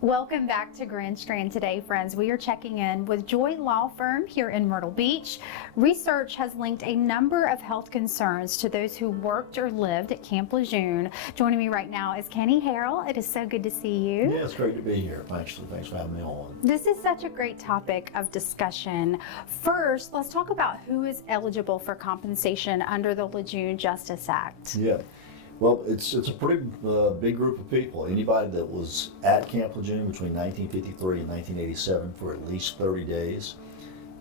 Welcome back to Grand Strand today, friends. We are checking in with Joye Law Firm here in Myrtle Beach. Research has linked a number of health concerns to those who worked or lived at Camp Lejeune. Joining me right now is Kenny Harrell. It is so good to see you. Yeah, it's great to be here. Thanks for having me on. This is such a great topic of discussion. First, let's talk about who is eligible for compensation under the Lejeune Justice Act. Yeah. Well, it's a pretty big group of people. Anybody that was at Camp Lejeune between 1953 and 1987 for at least 30 days.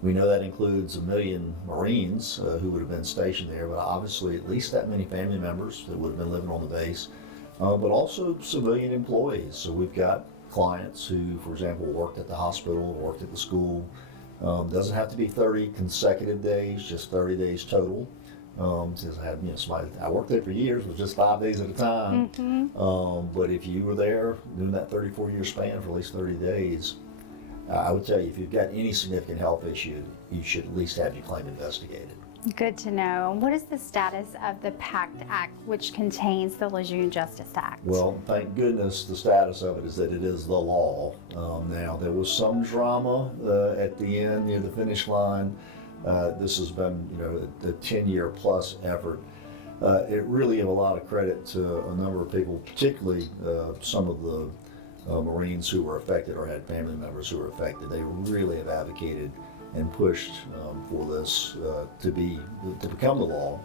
We know that includes 1 million Marines who would have been stationed there, but obviously at least that many family members that would have been living on the base, but also civilian employees. So we've got clients who, for example, worked at the hospital, worked at the school. Doesn't have to be 30 consecutive days, just 30 days total. Because I had, somebody, I worked there for years, with just 5 days at a time. But if you were there doing that 34-year span for at least 30 days, I would tell you, if you've got any significant health issue, you should at least have your claim investigated. Good to know. What is the status of the PACT Act, which contains the Lejeune Justice Act? Well, thank goodness the status of it is that it is the law. Now, there was some drama at the end, near the finish line. This has been, a 10-year plus effort. It really gave a lot of credit to a number of people, particularly some of the Marines who were affected or had family members who were affected. They really have advocated and pushed for this to become the law.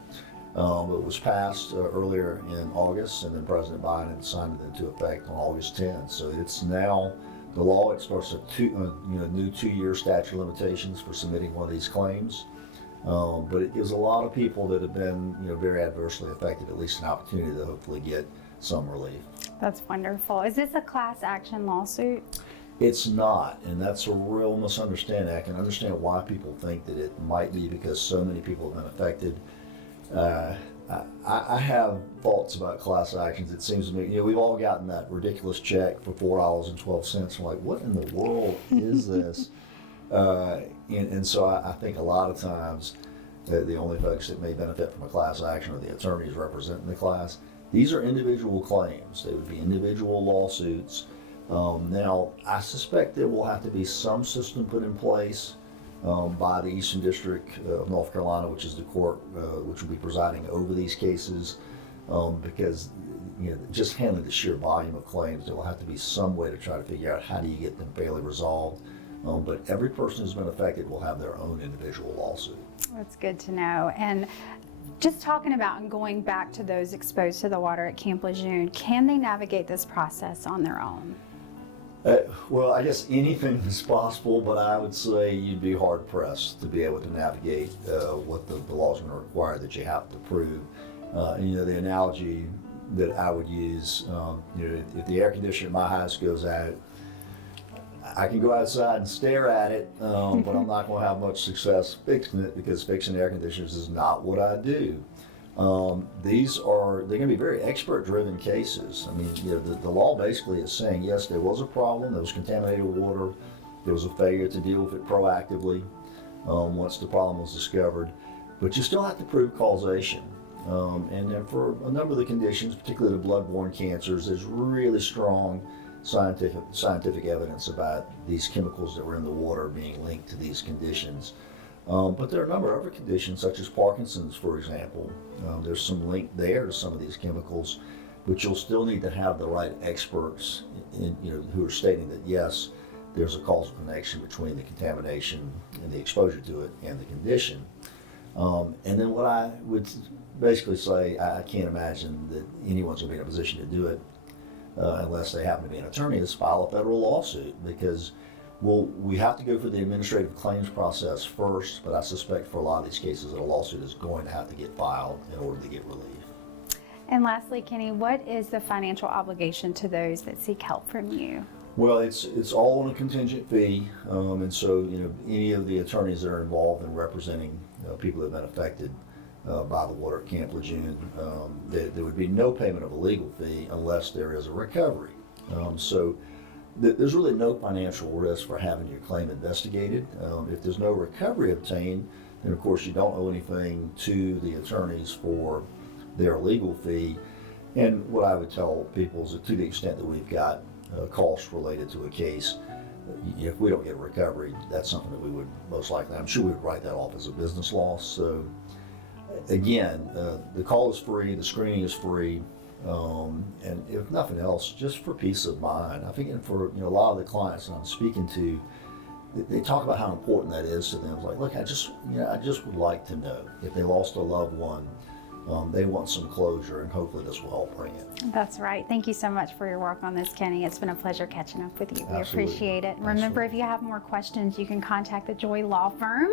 It was passed earlier in August, and then President Biden signed it into effect on August 10th. So it's now the law. It starts a new 2-year statute of limitations for submitting one of these claims. But it gives a lot of people that have been very adversely affected at least an opportunity to hopefully get some relief. That's wonderful. Is this a class action lawsuit? It's not, and that's a real misunderstanding. I can understand why people think that it might be because so many people have been affected. I have thoughts about class actions. It seems to me, we've all gotten that ridiculous check for $4.12. We're like, what in the world is this? And so I think a lot of times the only folks that may benefit from a class action are the attorneys representing the class. These are individual claims. They would be individual lawsuits. Now, I suspect there will have to be some system put in place by the Eastern District of North Carolina, which is the court which will be presiding over these cases, because just handling the sheer volume of claims, there will have to be some way to try to figure out how do you get them fairly resolved. But every person who's been affected will have their own individual lawsuit. That's good to know. And just talking about and going back to those exposed to the water at Camp Lejeune, can they navigate this process on their own? Well, I guess anything is possible, but I would say you'd be hard-pressed to be able to navigate what the law is going to require that you have to prove. The analogy that I would use, if the air conditioner at my house goes out, I can go outside and stare at it, but I'm not going to have much success fixing it because fixing air conditioners is not what I do. They're going to be very expert-driven cases. I mean, the law basically is saying, yes, there was a problem, there was contaminated water, there was a failure to deal with it proactively once the problem was discovered, but you still have to prove causation. And then for a number of the conditions, particularly the blood-borne cancers, there's really strong scientific evidence about these chemicals that were in the water being linked to these conditions. But there are a number of other conditions, such as Parkinson's, for example. There's some link there to some of these chemicals, but you'll still need to have the right experts who are stating that, yes, there's a causal connection between the contamination and the exposure to it and the condition. And then what I would basically say, I can't imagine that anyone's going to be in a position to do it unless they happen to be an attorney, is file a federal lawsuit, because we have to go through the administrative claims process first, but I suspect for a lot of these cases that a lawsuit is going to have to get filed in order to get relief. And lastly, Kenny, what is the financial obligation to those that seek help from you? Well, it's all on a contingent fee, and so any of the attorneys that are involved in representing people that have been affected by the water at Camp Lejeune, there would be no payment of a legal fee unless there is a recovery. So there's really no financial risk for having your claim investigated. If there's no recovery obtained, then of course you don't owe anything to the attorneys for their legal fee. And what I would tell people is that to the extent that we've got costs related to a case. If we don't get recovery, that's something that we would most likely, I'm sure we would write that off as a business loss. So again, the call is free, the screening is free, and if nothing else, just for peace of mind. I think for a lot of the clients that I'm speaking to, they talk about how important that is to them. It's like, look, I just would like to know if they lost a loved one. They want some closure, and hopefully this will help bring it. That's right. Thank you so much for your work on this, Kenny. It's been a pleasure catching up with you. We Absolutely. appreciate it. Remember, if you have more questions, you can contact the Joye Law Firm